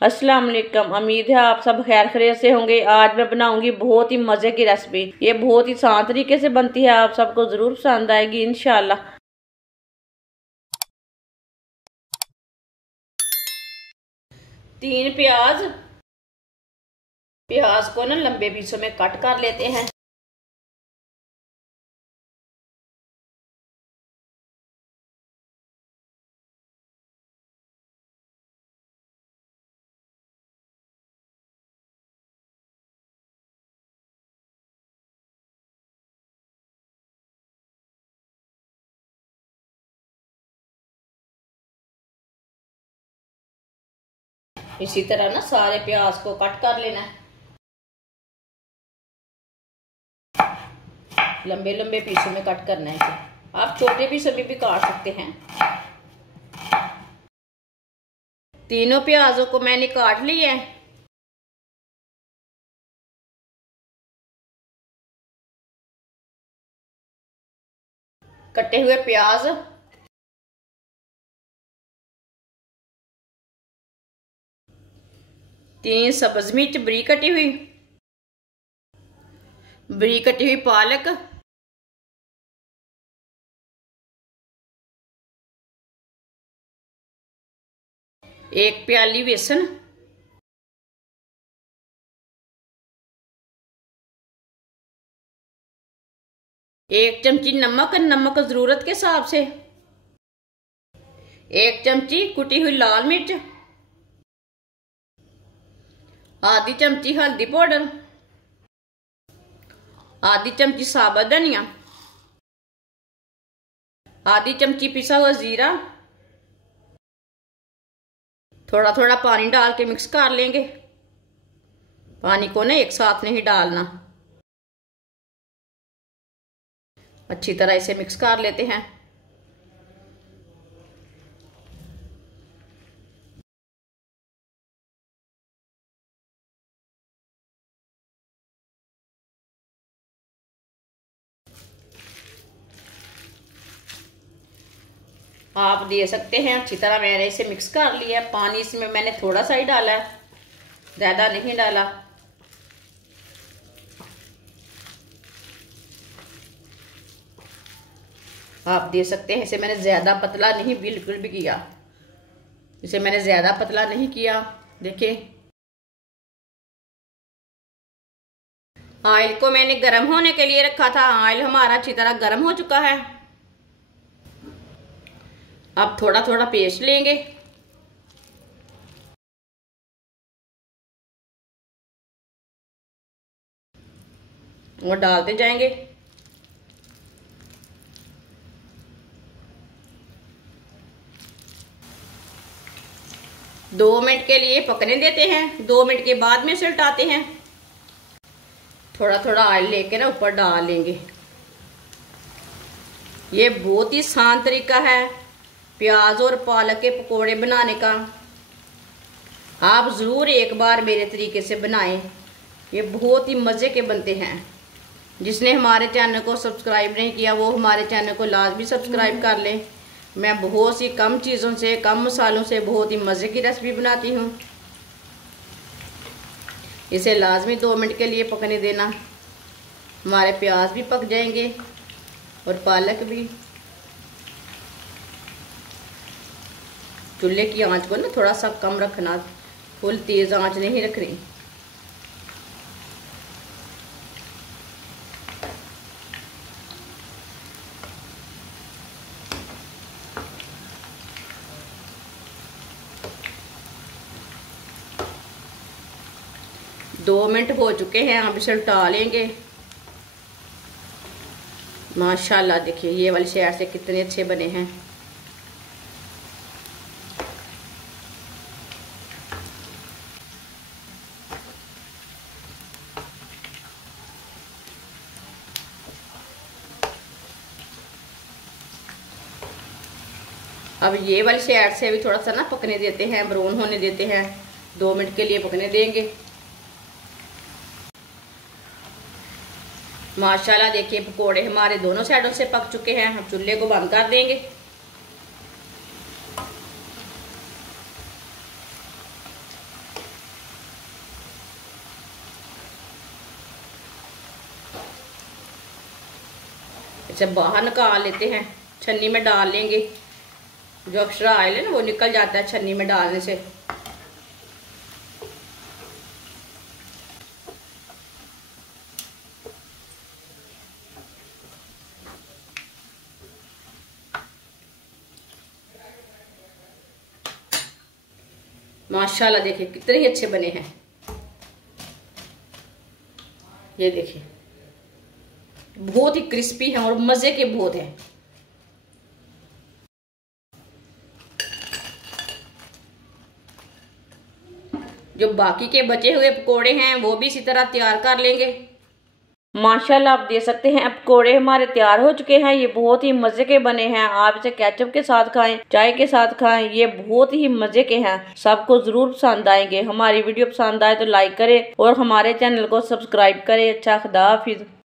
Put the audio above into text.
अस्सलाम वालेकुम। उम्मीद है आप सब खैर खैरियत से होंगे। आज मैं बनाऊंगी बहुत ही मज़े की रेसिपी। ये बहुत ही आसान तरीके से बनती है, आप सबको ज़रूर पसंद आएगी इंशाल्लाह। 3 प्याज को ना लंबे पीसों में कट कर लेते हैं। इसी तरह ना सारे प्याज को कट कर लेना है। लंबे लंबे पीसों में कट करना है इसे। आप छोटे पीसों में भी काट सकते हैं। तीनों प्याजों को मैंने काट लिया है। कटे हुए प्याज, तीन सब्ज मिर्च बरीक कटी हुई, बरीक कटी हुई पालक, एक प्याली बेसन, एक चमची नमक, नमक जरूरत के हिसाब से, एक चमची कुटी हुई लाल मिर्च, आधी चमची हल्दी पाउडर, आधी चमची साबुत धनिया, आधी चमची पिसा हुआ जीरा। थोड़ा थोड़ा पानी डाल के मिक्स कर लेंगे। पानी को ना एक साथ नहीं डालना। अच्छी तरह इसे मिक्स कर लेते हैं। आप दे सकते हैं। अच्छी तरह मैंने इसे मिक्स कर लिया। पानी इसमें मैंने थोड़ा सा ही डाला है, ज्यादा नहीं डाला। आप दे सकते हैं। इसे मैंने ज्यादा पतला नहीं बिल्कुल भी किया। इसे मैंने ज्यादा पतला नहीं किया। देखिए, ऑयल को मैंने गर्म होने के लिए रखा था। ऑयल हमारा अच्छी तरह गर्म हो चुका है। अब थोड़ा थोड़ा पेस्ट लेंगे और डालते जाएंगे। दो मिनट के लिए पकने देते हैं। 2 मिनट के बाद में इसे उल्टाते हैं। थोड़ा थोड़ा ऑयल लेके ना ऊपर डाल लेंगे। ये बहुत ही आसान तरीका है प्याज और पालक के पकोड़े बनाने का। आप जरूर एक बार मेरे तरीके से बनाएं। ये बहुत ही मजे के बनते हैं। जिसने हमारे चैनल को सब्सक्राइब नहीं किया वो हमारे चैनल को लाजमी सब्सक्राइब कर लें। मैं बहुत सी कम चीज़ों से, कम मसालों से बहुत ही मज़े की रेसिपी बनाती हूँ। इसे लाजमी 2 मिनट के लिए पकने देना। हमारे प्याज भी पक जाएंगे और पालक भी। चूल्हे की आंच को ना थोड़ा सा कम रखना, फुल तेज़ आंच नहीं रखनी। दो मिनट हो चुके हैं। अब इसे उल्टा लेंगे। माशाल्लाह देखिए ये वाली साइड से कितने अच्छे बने हैं। अब ये वाली साइड से भी थोड़ा सा ना पकने देते हैं, ब्राउन होने देते हैं। 2 मिनट के लिए पकने देंगे। माशाल्लाह देखिए पकोड़े हमारे दोनों साइडों से पक चुके हैं। हम चूल्हे को बंद कर देंगे। इसे बाहर निकाल लेते हैं, छन्नी में डाल लेंगे। जो एक्स्ट्रा ऑयल है ना वो निकल जाता है छन्नी में डालने से। माशाल्लाह देखिए कितने ही अच्छे बने हैं। ये देखिए बहुत ही क्रिस्पी हैं और मजे के बहुत हैं। जो बाकी के बचे हुए पकोड़े हैं वो भी इसी तरह तैयार कर लेंगे। माशाल्लाह आप देख सकते हैं पकोड़े हमारे तैयार हो चुके हैं। ये बहुत ही मजे के बने हैं। आप इसे केचप के साथ खाएं, चाय के साथ खाएं, ये बहुत ही मजे के हैं। सबको जरूर पसंद आएंगे। हमारी वीडियो पसंद आए तो लाइक करें और हमारे चैनल को सब्सक्राइब करें। अच्छा, खुदा हाफिज।